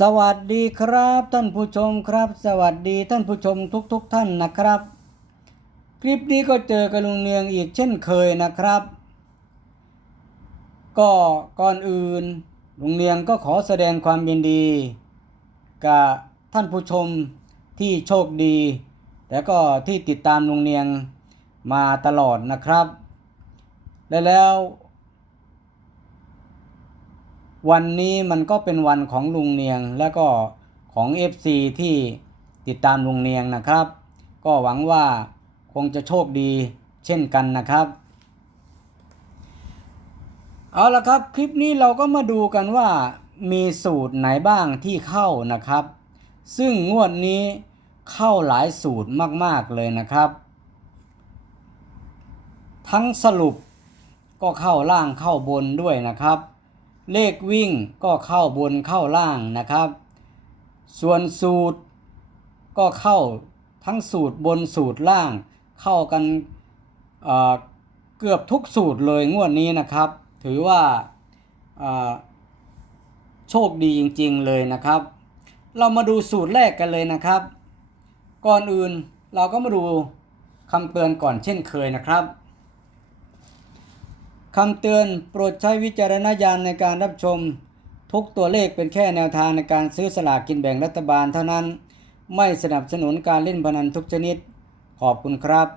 สวัสดีครับท่านผู้ชมครับ สวัสดีท่านผู้ชมทุกๆทท่านนะครับ คลิปนี้ก็เจอกับลุงเนียงอีกเช่นเคยนะครับ ก็ก่อนอื่นลุงเนียงก็ขอแสดงความยินดี กับท่านผู้ชมที่โชคดี และก็ที่ติดตามลุงเนียงมาตลอดนะครับ และแล้ว วันนี้มันก็เป็นวันของลุงเนียงและก็ของ FC ที่ติดตามลุงเนียงนะครับ ก็หวังว่าคงจะโชคดีเช่นกันนะครับ เอาละครับคลิปนี้เราก็มาดูกันว่ามีสูตรไหนบ้างที่เข้านะครับ ซึ่งงวดนี้เข้าหลายสูตรมากๆเลยนะครับ ทั้งสรุปก็เข้าล่างเข้าบนด้วยนะครับ เลขวิ่งก็เข้าบนเข้าล่างนะครับ ส่วนสูตรก็เข้าทั้งสูตรบนสูตรล่าง เข้ากันเเกือบทุกสูตรเลยงวดนี้นะครับ ถือว่าโชคดีจริง ๆ เลยนะครับ เรามาดูสูตรแรกกันเลยนะครับ ก่อนอื่นเราก็มาดูคำเตือนก่อนเช่นเคยนะครับ คำเตือนโปรดใช้วิจารณญาณในการรับชม ทุกตัวเลขเป็นแค่แนวทางในการซื้อสลากกินแบ่งรัฐบาลเท่านั้น ไม่สนับสนุนการเล่นพนันทุกชนิด ขอบคุณครับ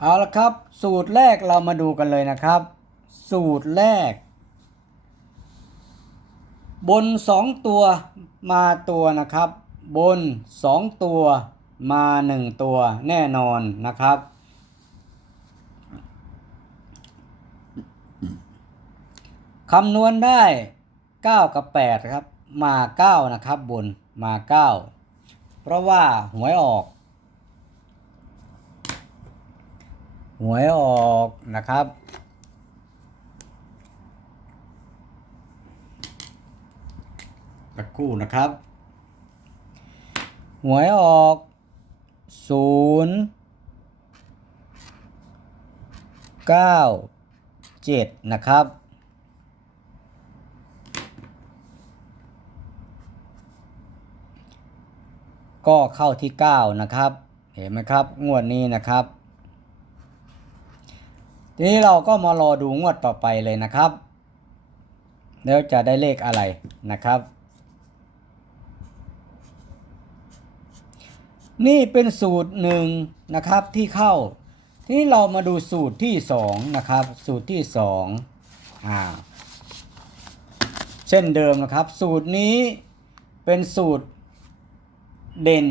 เอาละครับ สูตรแรกเรามาดูกันเลยนะครับ สูตรแรก บน 2 ตัวมาตัวนะครับ บน 2 ตัวมา 1 ตัวแน่นอนนะครับ คำนวณได้ 9 กับ 8 ครับ มา 9 นะครับบนมา 9 เพราะว่าหวยออกหวยออกนะครับสักครู่นะครับ หวยออก0 9 7นะครับ ก็เข้าที่ 9 นะครับ เห็นไหมครับงวดนี้นะครับ ทีนี้เราก็มารอดูงวดต่อไปเลยนะครับ แล้วจะได้เลขอะไรนะครับ นี่เป็นสูตรหนึ่งนะครับที่เข้า ทีนี้เรามาดูสูตรที่สองนะครับ สูตรที่สองอ่าเช่นเดิมนะครับ สูตรนี้เป็นสูตร เด่น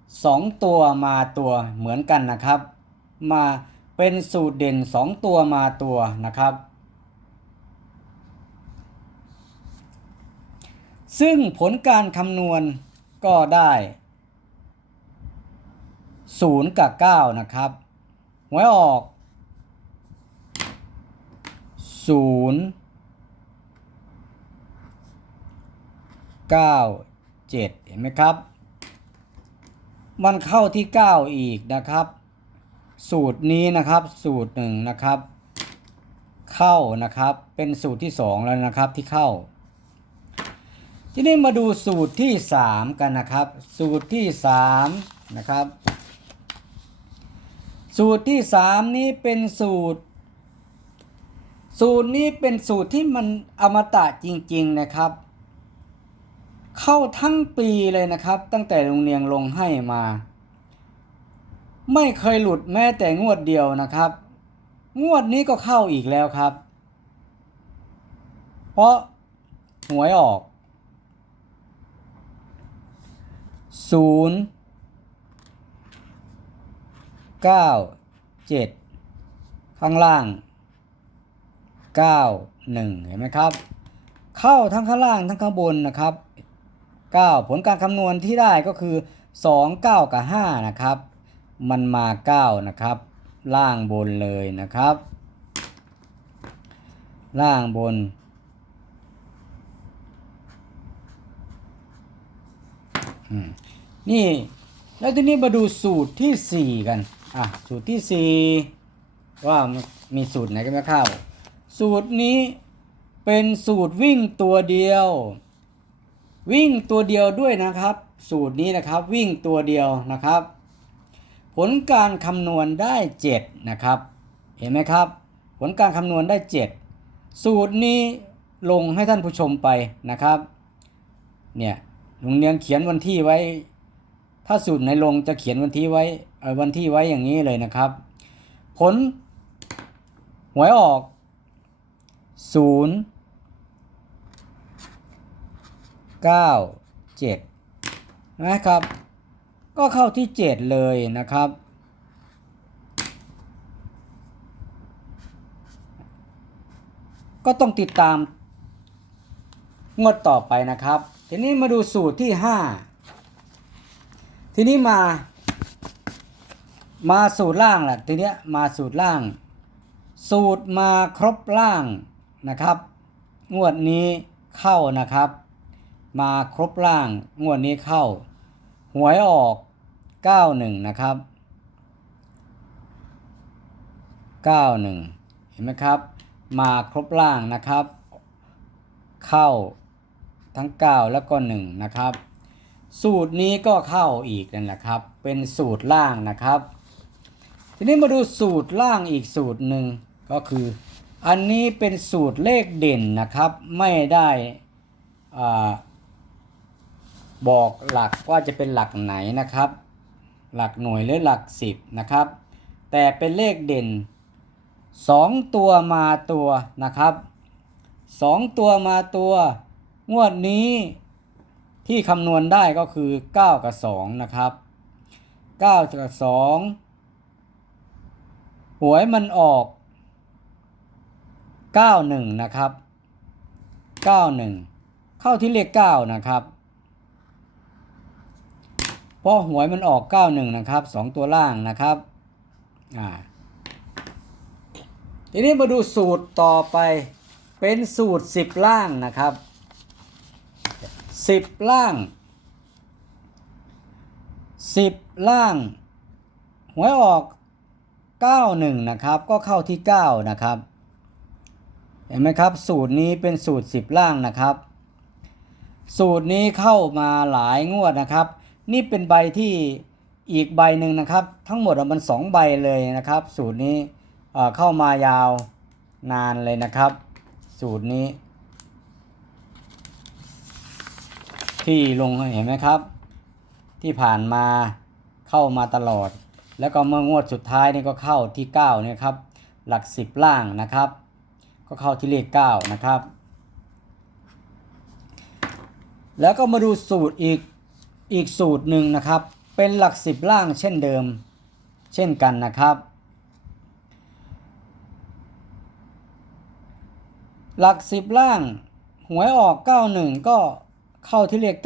2 ตัวมาตัวเหมือนกันนะครับ มาเป็นสูตรเด่น 2 ตัวมาตัวนะครับ ซึ่งผลการคำนวณก็ได้ 0 กับ 9 นะครับหวยออก 0 9 7 เห็นไหมครับ มันเข้าที่ 9 อีกนะครับ สูตรนี้นะครับ สูตรหนึ่งนะครับ เข้านะครับ เป็นสูตรที่ 2 แล้วนะครับที่เข้า ทีนี้มาดูสูตรที่ 3 กันนะครับ สูตรที่ 3 นะครับ สูตรที่ 3 นี้เป็นสูตร สูตรนี้เป็นสูตรที่มันอมตะจริง ๆนะครับ เข้าทั้งปีเลยนะครับ ตั้งแต่โรงเรียนลงให้มา ไม่เคยหลุดแม้แต่งวดเดียวนะครับ งวดนี้ก็เข้าอีกแล้วครับ เพราะหวยออกศูนย์เก้าเจ็ดข้างล่างเก้าหนึ่งเห็นไหมครับ เข้าทั้งข้างล่างทั้งข้างบนนะครับ 9 ผลการคำนวณที่ได้ก็คือ 2 9 กับ 5 นะครับ มันมา 9 นะครับ ล่างบนเลยนะครับ ล่างบน นี่ แล้วทีนี้มาดูสูตรที่ 4 กัน อะ สูตรที่ 4 ว่ามีสูตรไหนกันไหมเข้าสูตรนี้เป็นสูตรวิ่งตัวเดียว วิ่งตัวเดียวด้วยนะครับ สูตรนี้นะครับวิ่งตัวเดียวนะครับ ผลการคำนวณได้7นะครับเห็นไหมครับ ผลการคำนวณได้ 7 สูตรนี้ลงให้ท่านผู้ชมไปนะครับเนี่ยโรงเรียนเขียนวันที่ไว้ ถ้าสูตรไหนลงจะเขียนวันที่ไว้เออวันที่ไว้อย่างนี้เลยนะครับ ผลหวยออก 0 9 7นะครับ ก็เข้าที่ 7 เลยนะครับ ก็ต้องติดตามงวดต่อไปนะครับ ทีนี้มาดูสูตรที่ 5 ทีนี้มา มาสูตรล่างแหละทีเนี้ยมาสูตรล่าง สูตรมาครบล่างนะครับ งวดนี้เข้านะครับ มาครบล่างงวดนี้เข้า หวยออก 91 นะครับ 91 เห็นไหมครับ มาครบล่างนะครับ เข้าทั้ง 9 แล้วก็ 1 นะครับ สูตรนี้ก็เข้าอีกนั่นแหละครับ เป็นสูตรล่างนะครับ ทีนี้มาดูสูตรล่างอีกสูตรหนึ่งก็คืออันนี้เป็นสูตรเลขเด่นนะครับ ไม่ได้อ่า บอกหลักว่าจะเป็นหลักไหนนะครับ หลักหน่วยหรือหลักสิบนะครับ แต่เป็นเลขเด่น 2 ตัวมาตัวนะครับ2ตัวมาตัว งวดนี้ที่คำนวณได้ก็คือ 9 กับ 2 นะครับ 9 กับ 2 หวยมันออก 91 นะครับ 91 เข้าที่เลข 9 นะครับ เพราะหวยมันออก 91 นะครับ 2 ตัวล่างนะครับอ่าทีนี้มาดูสูตรต่อไปเป็นสูตร 10 ล่างนะครับ 10 ล่าง 10 ล่างหวยออก 91 นะครับ ก็เข้าที่ 9 นะครับ เห็นไหมครับ สูตรนี้เป็นสูตร 10 ล่างนะครับ สูตรนี้เข้ามาหลายงวดนะครับ นี่เป็นใบที่อีกใบหนึ่งนะครับ ทั้งหมดมัน2ใบเลยนะครับ สูตรนี้เอ่อเข้ามายาวนานเลยนะครับ สูตรนี้ ที่ลงเห็นไหมครับ ที่ผ่านมาเข้ามาตลอด แล้วก็เมื่องวดสุดท้ายนี่ก็เข้าที่9เนี่ยครับหลัก 10 ล่างนะครับ ก็เข้าที่เลข9นะครับ แล้วก็มาดูสูตรอีก อีกสูตรหนึ่งนะครับ เป็นหลัก10ล่างเช่นเดิม เช่นกันนะครับ หลัก10ล่างหวยออก 91 ก็เข้าที่เลข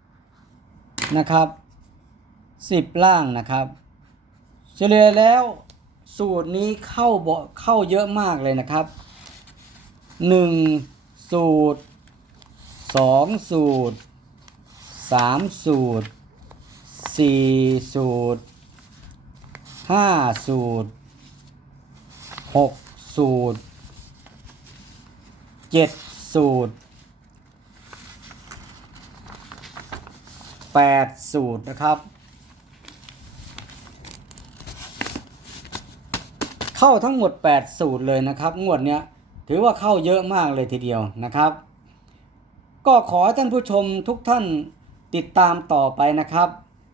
9นะครับ 10 ล่างนะครับ เฉลี่ยแล้วสูตรนี้เข้าบเข้าเยอะมากเลยนะครับ 1 สูตร 2 สูตร 3สูตร4สูตร5สูตร6สูตร7สูตร8สูตรนะครับ เข้าทั้งหมด8สูตรเลยนะครับงวดเนี้ยถือว่าเข้าเยอะมากเลยทีเดียวนะครับ ก็ขอให้ท่านผู้ชมทุกท่าน ติดตามต่อไปนะครับ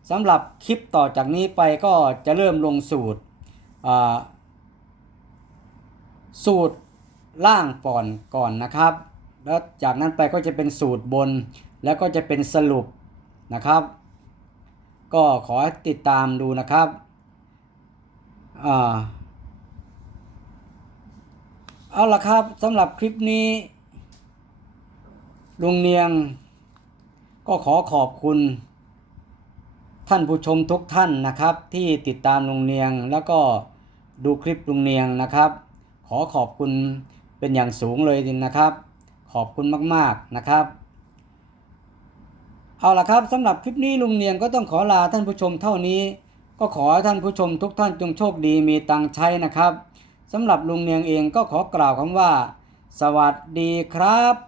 สำหรับคลิปต่อจากนี้ไปก็จะเริ่มลงสูตรสูตรล่างก่อนก่อนนะครับ แล้วจากนั้นไปก็จะเป็นสูตรบน แล้วก็จะเป็นสรุปนะครับ ก็ขอให้ติดตามดูนะครับเอาละครับสำหรับคลิปนี้ลุงเนียง ก็ขอขอบคุณ ท่านผู้ชมทุกท่านนะครับ ที่ติดตามลุงเนียงแล้วก็ดูคลิปลุงเนียงนะครับ ขอขอบคุณเป็นอย่างสูงเลยนะครับ ขอบคุณมากๆนะครับ เอาละครับสำหรับคลิปนี้ลุงเนียงก็ต้องขอลาท่านผู้ชมเท่านี้ ก็ขอให้ท่านผู้ชมทุกท่านจงโชคดีมีตังค์ใช้นะครับสำหรับลุงเนียงเองก็ขอกล่าวคำว่า สวัสดีครับ